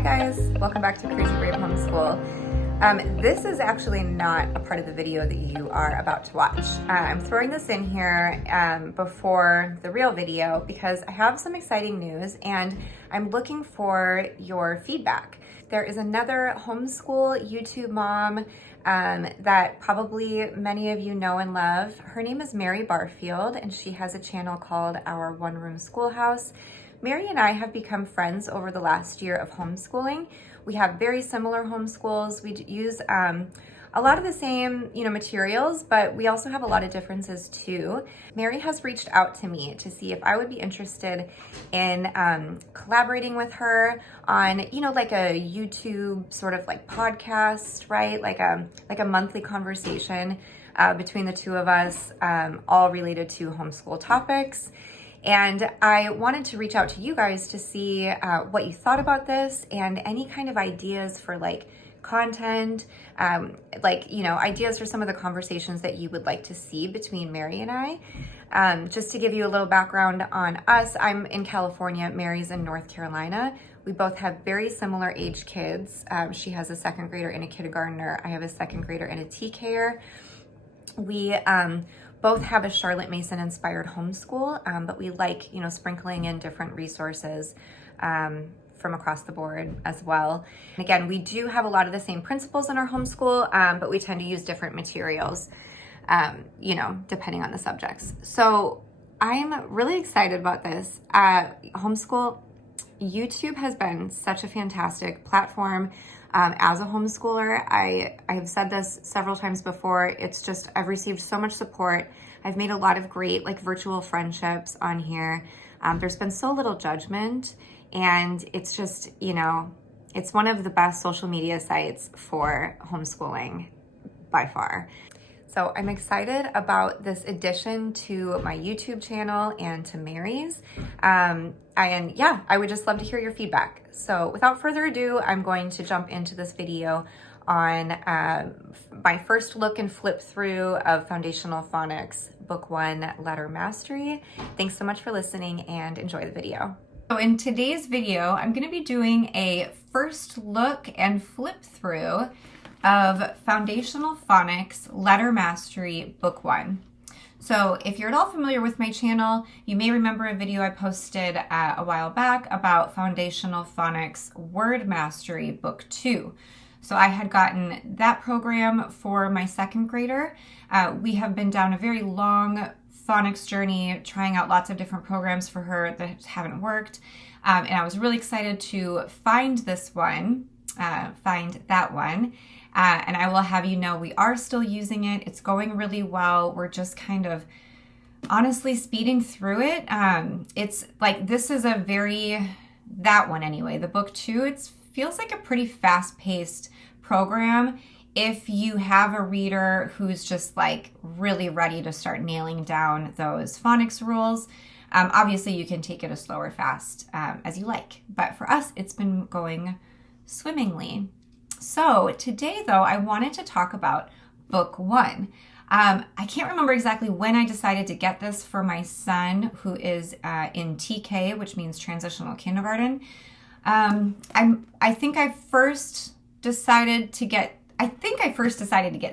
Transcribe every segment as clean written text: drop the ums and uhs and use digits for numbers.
Hi guys, welcome back to Crazy Brave Homeschool. This is actually not a part of the video that you are about to watch. I'm throwing this in here before the real video because I have some exciting news and I'm looking for your feedback. There is another homeschool YouTube mom that probably many of you know and love. Her name is Mary Barfield and she has a channel called Our One Room Schoolhouse. Mary and I have become friends over the last year of homeschooling. We have very similar homeschools. We use a lot of the same, materials, but we also have a lot of differences too. Mary has reached out to me to see if I would be interested in collaborating with her on, like a YouTube sort of like podcast, right? Like a monthly conversation between the two of us, all related to homeschool topics. And I wanted to reach out to you guys to see what you thought about this and any kind of ideas for like content, ideas for some of the conversations that you would like to see between Mary and I. Just to give you a little background on us, I'm in California, Mary's in North Carolina. We both have very similar age kids. She has a second grader and a kindergartner. I have a second grader and a TKer. We both have a Charlotte Mason inspired homeschool, but we like, sprinkling in different resources from across the board as well. And again, we do have a lot of the same principles in our homeschool, but we tend to use different materials, depending on the subjects. So I'm really excited about this. Homeschool, YouTube has been such a fantastic platform. As a homeschooler, I have said this several times before. I've received so much support. I've made a lot of great virtual friendships on here. There's been so little judgment, and it's just, it's one of the best social media sites for homeschooling by far. So I'm excited about this addition to my YouTube channel and to Mary's. I would just love to hear your feedback. So without further ado, I'm going to jump into this video on my first look and flip through of Foundational Phonics Book 1 Letter Mastery. Thanks so much for listening and enjoy the video. So in today's video, I'm going to be doing a first look and flip through of Foundational Phonics Letter Mastery Book 1. So if you're at all familiar with my channel, you may remember a video I posted a while back about Foundational Phonics Word Mastery Book 2. So I had gotten that program for my second grader. We have been down a very long phonics journey, trying out lots of different programs for her that haven't worked. And I was really excited to find that one. And I will have you know we are still using it. It's going really well. We're just kind of honestly speeding through it. It's like this is that one anyway. The book 2, it feels like a pretty fast-paced program if you have a reader who's just really ready to start nailing down those phonics rules. Obviously, you can take it as slow or fast as you like. But for us, it's been going swimmingly. So today, though, I wanted to talk about Book 1. I can't remember exactly when I decided to get this for my son, who is in TK, which means transitional kindergarten. I think I first decided to get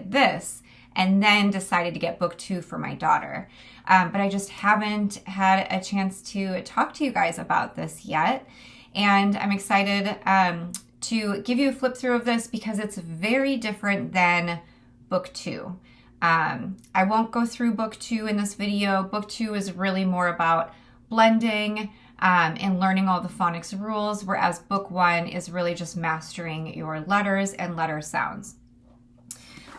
this and then decided to get Book 2 for my daughter. But I just haven't had a chance to talk to you guys about this yet. And I'm excited to give you a flip through of this because it's very different than Book 2. I won't go through Book 2 in this video. Book 2 is really more about blending and learning all the phonics rules, whereas Book 1 is really just mastering your letters and letter sounds.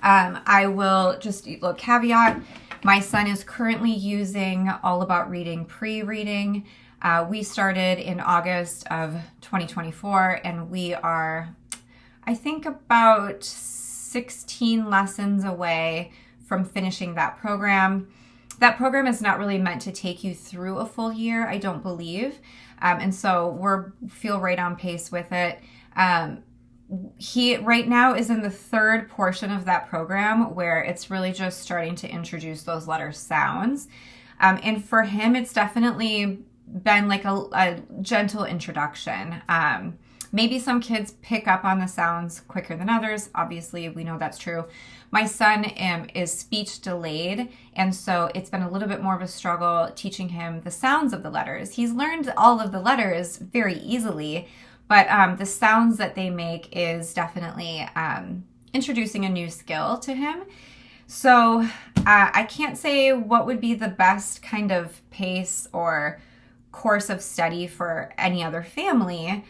I will just caveat, my son is currently using All About Reading pre-reading. We started in August of 2024, and we are, I think, about 16 lessons away from finishing that program. That program is not really meant to take you through a full year, I don't believe. And so feel right on pace with it. He right now is in the third portion of that program where it's really just starting to introduce those letter sounds. And for him, it's definitely been like a gentle introduction. Maybe some kids pick up on the sounds quicker than others. Obviously, we know that's true. My son is speech delayed, and so it's been a little bit more of a struggle teaching him the sounds of the letters. He's learned all of the letters very easily, but the sounds that they make is definitely introducing a new skill to him. So I can't say what would be the best kind of pace or course of study for any other family.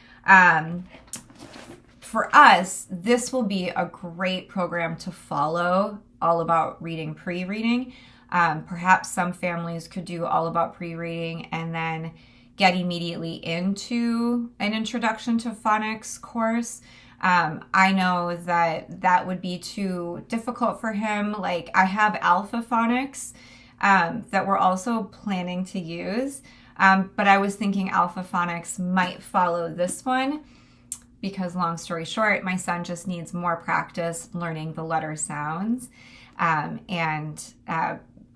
For us, this will be a great program to follow, all about reading pre-reading. Perhaps some families could do all about pre-reading and then get immediately into an introduction to phonics course. I know that would be too difficult for him. Like, I have AlphaPhonics that we're also planning to use. But I was thinking AlphaPhonics might follow this one because, long story short, my son just needs more practice learning the letter sounds. And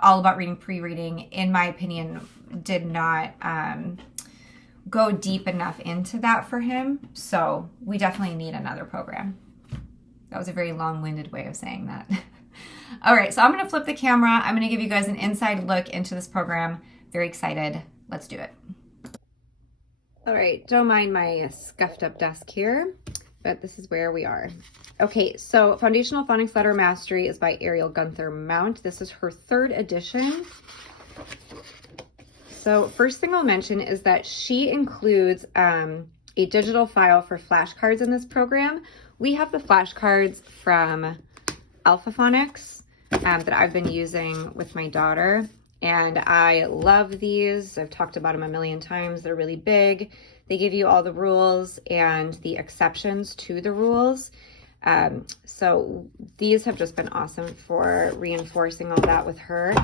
all about reading pre-reading, in my opinion, did not go deep enough into that for him. So we definitely need another program. That was a very long-winded way of saying that. All right, so I'm going to flip the camera. I'm going to give you guys an inside look into this program. Very excited. Let's do it. All right, don't mind my scuffed up desk here, but this is where we are. Okay, so Foundational Phonics Letter Mastery is by Ariel Gunther Mount. This is her 3rd edition. So first thing I'll mention is that she includes a digital file for flashcards in this program. We have the flashcards from AlphaPhonics that I've been using with my daughter. And I love these. I've talked about them a million times. They're really big. They give you all the rules and the exceptions to the rules. So these have just been awesome for reinforcing all that with her.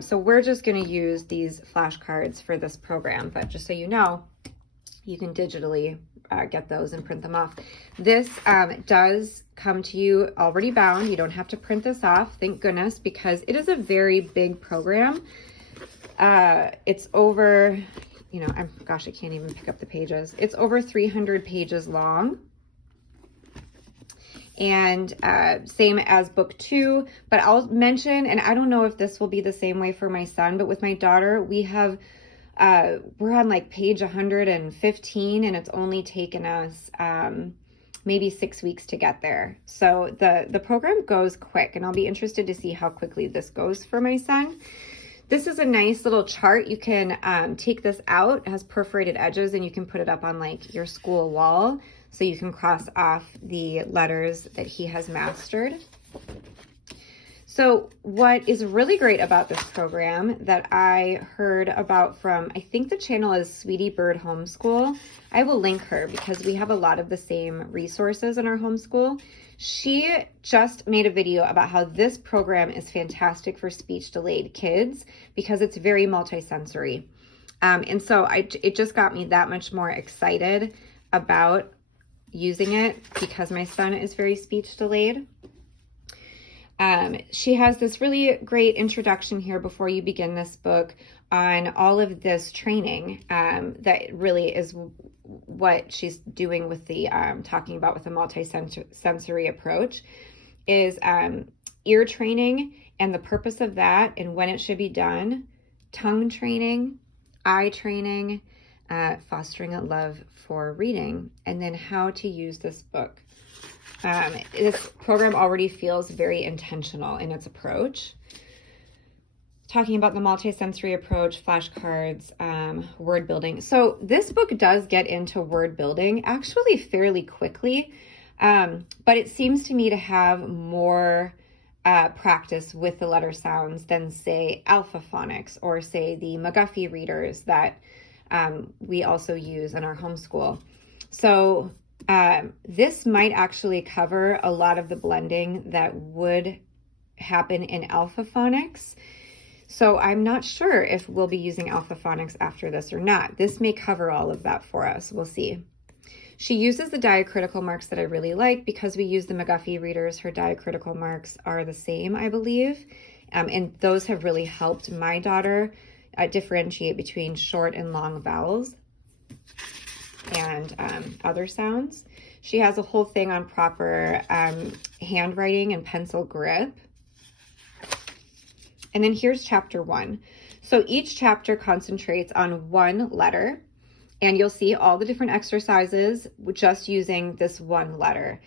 So we're just going to use these flashcards for this program. But just so you know, you can digitally get those and print them off. This does come to you already bound. You don't have to print this off, thank goodness, because it is a very big program. It's over, gosh, I can't even pick up the pages. It's over 300 pages long. And same as book 2, but I'll mention, and I don't know if this will be the same way for my son, but with my daughter, we have we're on like page 115, and it's only taken us maybe 6 weeks to get there. So the program goes quick, and I'll be interested to see how quickly this goes for my son. This is a nice little chart. You can take this out. It has perforated edges, and you can put it up on like your school wall, so you can cross off the letters that he has mastered. So what is really great about this program that I heard about from, I think the channel is Crazy Brave Homeschool. I will link her because we have a lot of the same resources in our homeschool. She just made a video about how this program is fantastic for speech delayed kids because it's very multisensory. And so it just got me that much more excited about using it because my son is very speech delayed. She has this really great introduction here before you begin this book on all of this training that really is what she's doing with the talking about with the multi-sensory approach is ear training and the purpose of that and when it should be done, tongue training, eye training, fostering a love for reading, and then how to use this book. This program already feels very intentional in its approach. Talking about the multi-sensory approach, flashcards, word building. So this book does get into word building actually fairly quickly, but it seems to me to have more practice with the letter sounds than, say, AlphaPhonics or, say, the McGuffey readers that we also use in our homeschool. So this might actually cover a lot of the blending that would happen in AlphaPhonics. So I'm not sure if we'll be using AlphaPhonics after this or not. This may cover all of that for us. We'll see. She uses the diacritical marks that I really like because we use the McGuffey readers. Her diacritical marks are the same, I believe. And those have really helped my daughter differentiate between short and long vowels. and other sounds. She has a whole thing on proper handwriting and pencil grip. And then here's chapter 1. So each chapter concentrates on one letter, and you'll see all the different exercises just using this one letter.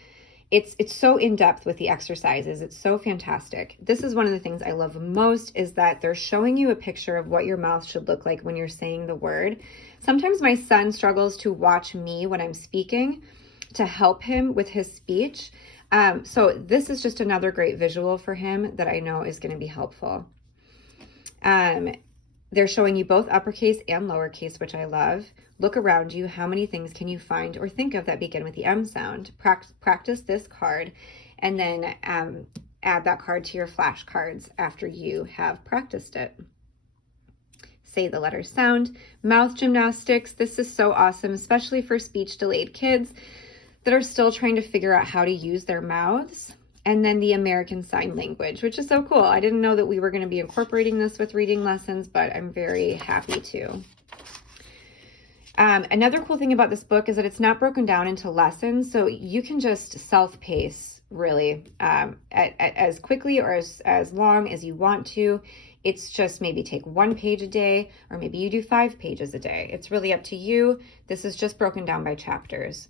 It's so in-depth with the exercises. It's so fantastic. This is one of the things I love most, is that they're showing you a picture of what your mouth should look like when you're saying the word. Sometimes my son struggles to watch me when I'm speaking to help him with his speech. So this is just another great visual for him that I know is going to be helpful. They're showing you both uppercase and lowercase, which I love. Look around you. How many things can you find or think of that begin with the M sound? Practice this card, and then add that card to your flashcards after you have practiced it. Say the letter sound. Mouth gymnastics. This is so awesome, especially for speech delayed kids that are still trying to figure out how to use their mouths. And then the American Sign Language, which is so cool. I didn't know that we were going to be incorporating this with reading lessons, but I'm very happy to. Another cool thing about this book is that it's not broken down into lessons, so you can just self-pace really as quickly or as long as you want to. It's just maybe take 1 page a day, or maybe you do 5 pages a day. It's really up to you. This is just broken down by chapters.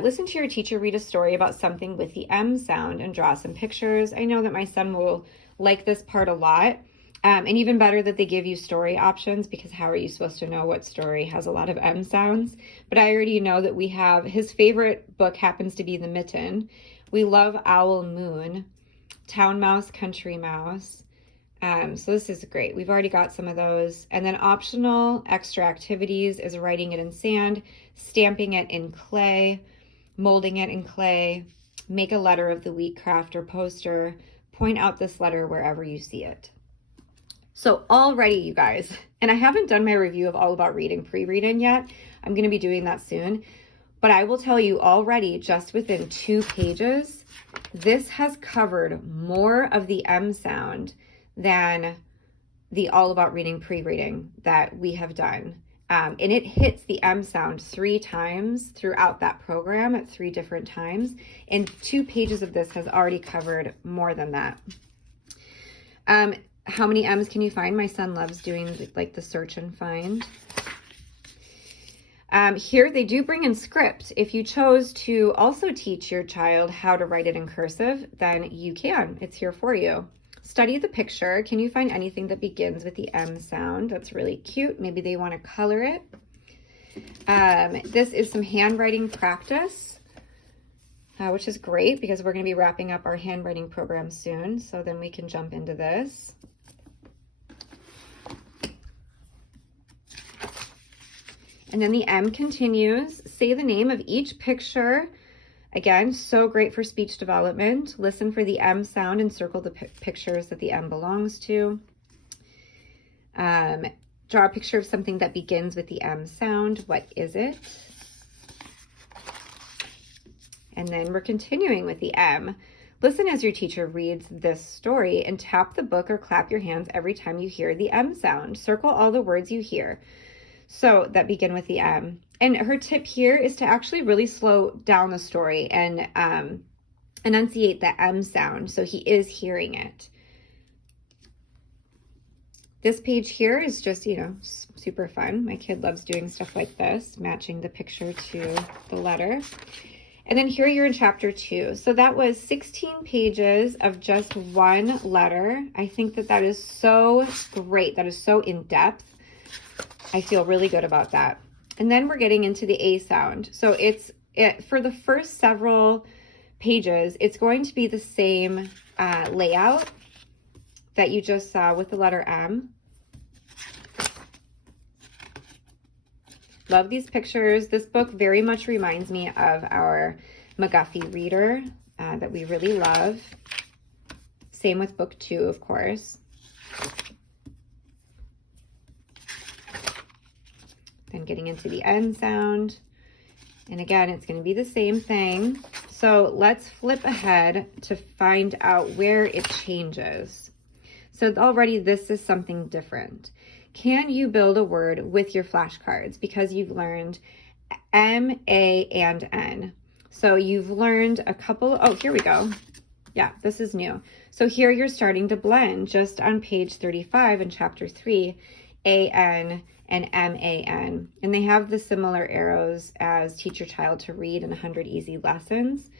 Listen to your teacher read a story about something with the M sound and draw some pictures. I know that my son will like this part a lot. And even better that they give you story options, because how are you supposed to know what story has a lot of M sounds? But I already know that we have, his favorite book happens to be The Mitten. We love Owl Moon, Town Mouse, Country Mouse. So this is great. We've already got some of those. And then optional extra activities is writing it in sand, stamping it in clay, molding it in clay, make a letter of the week craft or poster, point out this letter wherever you see it. So already, you guys, and I haven't done my review of All About Reading pre-reading yet. I'm going to be doing that soon. But I will tell you already, just within 2 pages, this has covered more of the M sound than the All About Reading pre-reading that we have done. And it hits the M sound 3 times throughout that program at 3 different times. And 2 pages of this has already covered more than that. How many M's can you find? My son loves doing like the search and find. Here they do bring in script. If you chose to also teach your child how to write it in cursive, then you can. It's here for you. Study the picture. Can you find anything that begins with the M sound? That's really cute. Maybe they want to color it. This is some handwriting practice, which is great because we're going to be wrapping up our handwriting program soon. So then we can jump into this. And then the M continues. Say the name of each picture. Again, so great for speech development. Listen for the M sound and circle the pictures that the M belongs to. Draw a picture of something that begins with the M sound. What is it? And then we're continuing with the M. Listen as your teacher reads this story and tap the book or clap your hands every time you hear the M sound. Circle all the words you hear, so that begin with the M. And her tip here is to actually really slow down the story and enunciate the M sound so he is hearing it. This page here is just, you know, super fun. My kid loves doing stuff like this, matching the picture to the letter. And then here you're in chapter 2. So that was 16 pages of just one letter. I think that that is so great. That is so in-depth. I feel really good about that. And then we're getting into the A sound. So for the first several pages, it's going to be the same layout that you just saw with the letter M. Love these pictures. This book very much reminds me of our McGuffey reader that we really love. Same with book 2, of course. Then getting into the N sound. And again, it's going to be the same thing. So let's flip ahead to find out where it changes. So already this is something different. Can you build a word with your flashcards? Because you've learned M, A, and N. So you've learned a couple, oh, here we go. Yeah, this is new. So here you're starting to blend just on page 35 in chapter 3, A-N and M-A-N. And they have the similar arrows as Teach Your Child to Read in 100 Easy Lessons,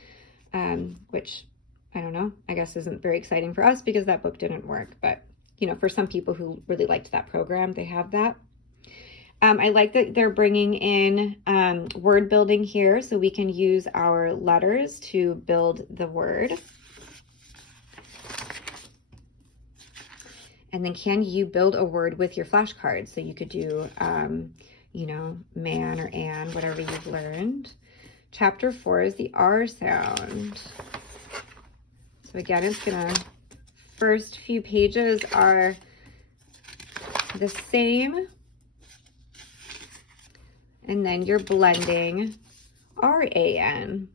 which, I don't know, I guess isn't very exciting for us because that book didn't work. But, you know, for some people who really liked that program, they have that. I like that they're bringing in word building here so we can use our letters to build the word. And then can you build a word with your flashcards? So you could do, you know, man or an, whatever you've learned. Chapter 4 is the R sound. So again, it's gonna, first few pages are the same. And then you're blending R-A-N.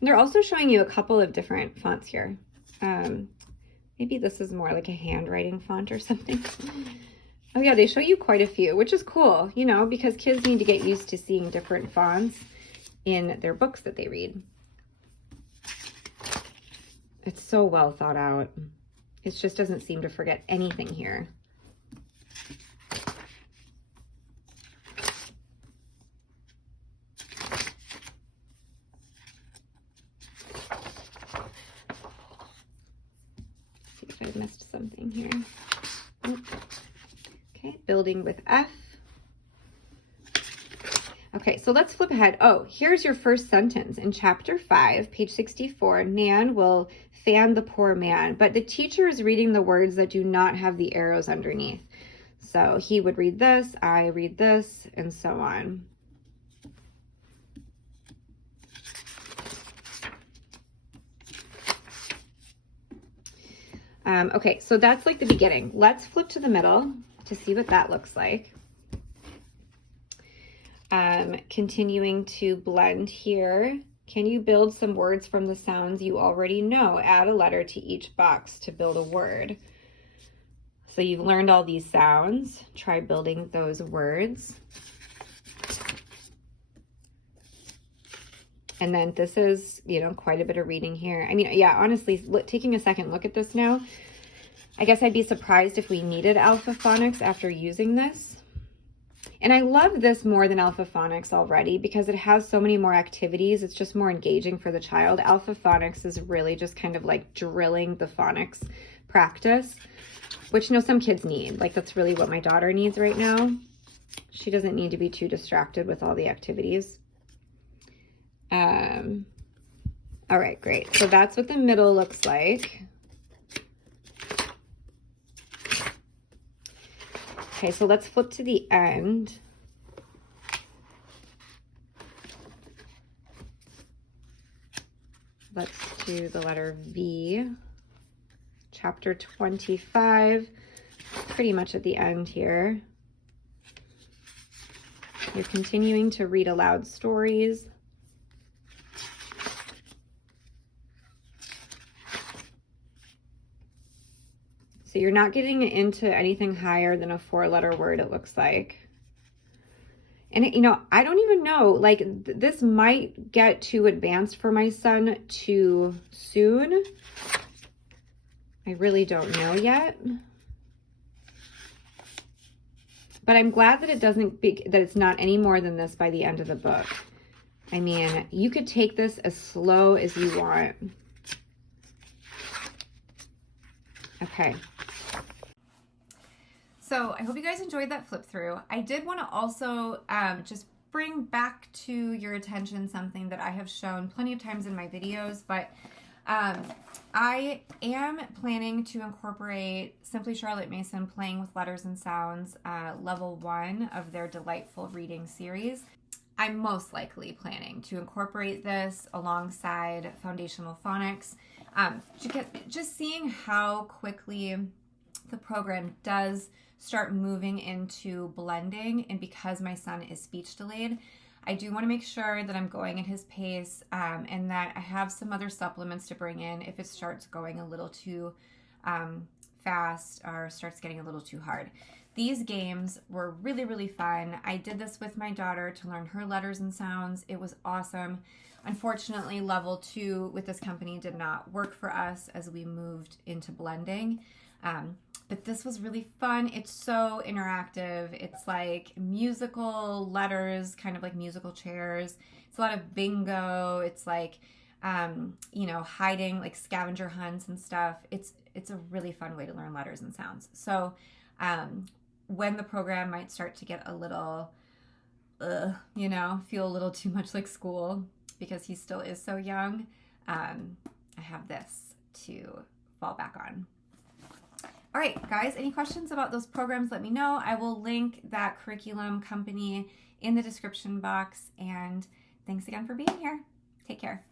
They're also showing you a couple of different fonts here. Maybe this is more like a handwriting font or something. Oh yeah, they show you quite a few, which is cool, you know, because kids need to get used to seeing different fonts in their books that they read. It's so well thought out. It just doesn't seem to forget anything here. I missed something here. Oh. Okay, building with F. Okay, so let's flip ahead. Oh, here's your first sentence in chapter 5, page 64. Nan will fan the poor man, but the teacher is reading the words that do not have the arrows underneath. So he would read this, I read this, and so on. Okay, so that's like the beginning. Let's flip to the middle to see what that looks like. Continuing to blend here. Can you build some words from the sounds you already know? Add a letter to each box to build a word. So you've learned all these sounds. Try building those words. And then this is, you know, quite a bit of reading here. I mean, yeah, honestly, taking a second look at this now, I guess I'd be surprised if we needed AlphaPhonics after using this. And I love this more than AlphaPhonics already because it has so many more activities. It's just more engaging for the child. AlphaPhonics is really just kind of like drilling the phonics practice, which, you know, some kids need. Like, that's really what my daughter needs right now. She doesn't need to be too distracted with all the activities. All right, great. So that's what the middle looks like. Okay, so let's flip to the end. Let's do the letter V. Chapter 25, pretty much at the end here. You're continuing to read aloud stories. So you're not getting into anything higher than a 4-letter word, it looks like. And, you know, I don't even know, like, this might get too advanced for my son too soon. I really don't know yet. But I'm glad that that it's not any more than this by the end of the book. I mean, you could take this as slow as you want. Okay. So I hope you guys enjoyed that flip through. I did want to also just bring back to your attention something that I have shown plenty of times in my videos, but I am planning to incorporate Simply Charlotte Mason Playing with Letters and Sounds level 1 of their Delightful Reading series. I'm most likely planning to incorporate this alongside Foundational Phonics. Just seeing how quickly the program does start moving into blending, and because my son is speech delayed, I do want to make sure that I'm going at his pace and that I have some other supplements to bring in if it starts going a little too fast or starts getting a little too hard. These games were really, really fun. I did this with my daughter to learn her letters and sounds. It was awesome. Unfortunately, level 2 with this company did not work for us as we moved into blending. But this was really fun. It's so interactive. It's like musical letters, kind of like musical chairs. It's a lot of bingo. It's like, you know, hiding, like scavenger hunts and stuff. It's a really fun way to learn letters and sounds. So when the program might start to get a little, you know, feel a little too much like school because he still is so young, I have this to fall back on. All right, guys, any questions about those programs, let me know. I will link that curriculum company in the description box. And thanks again for being here. Take care.